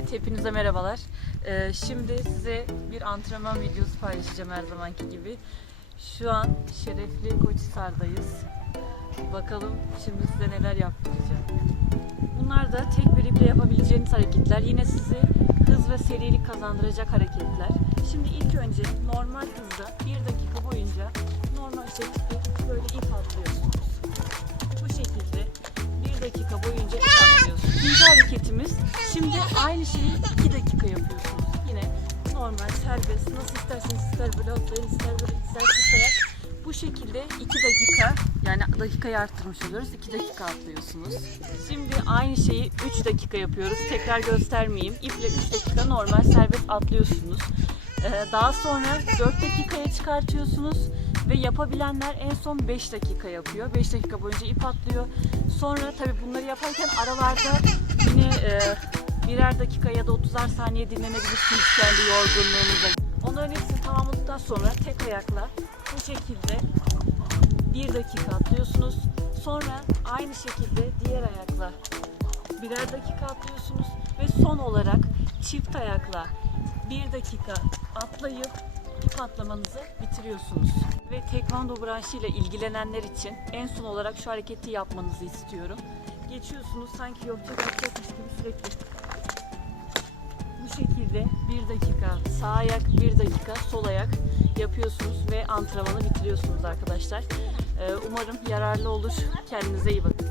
Evet, hepinize merhabalar. Ee, şimdi size bir antrenman videosu paylaşacağım her zamanki gibi. Şu an şerefli Koçhisar'dayız. Bakalım şimdi size neler yaptıracağım. Bunlar da tek bir iple yapabileceğiniz hareketler. Yine sizi hız ve serilik kazandıracak hareketler. Şimdi ilk önce normal hızda bir dakika boyunca normal şekilde böyle ip atlıyorsunuz. Bu şekilde bir dakika boyunca ip atlıyorsunuz. İkinci hareketimiz aynı şeyi iki dakika yapıyorsunuz. Yine normal serbest nasıl isterseniz ister böyle atlayın ister böyle ister tutarak bu şekilde 2 dakika yani dakikayı arttırmış oluyoruz. 2 dakika atlıyorsunuz. Şimdi aynı şeyi 3 dakika yapıyoruz. Tekrar göstermeyeyim. İple 3 dakika normal serbest atlıyorsunuz. Ee, daha sonra 4 dakikaya çıkartıyorsunuz ve yapabilenler en son 5 dakika yapıyor. 5 dakika boyunca ip atlıyor. Sonra tabi bunları yaparken aralarda birer dakika ya da 30'ar saniye dinlenebilirsiniz kendi yorgunluğunuzda. Onların hepsini tamamladıktan sonra tek ayakla bu şekilde bir dakika atlıyorsunuz. Sonra aynı şekilde diğer ayakla birer dakika atlıyorsunuz ve son olarak çift ayakla bir dakika atlayıp ip atlamanızı bitiriyorsunuz. Ve tekvando branşı ile ilgilenenler için en son olarak şu hareketi yapmanızı istiyorum. Geçiyorsunuz sanki yokçak yapacakmış gibi sürekli sağ ayak, bir dakika sol ayak yapıyorsunuz ve antrenmanı bitiriyorsunuz arkadaşlar. Ee, Umarım yararlı olur. Kendinize iyi bakın.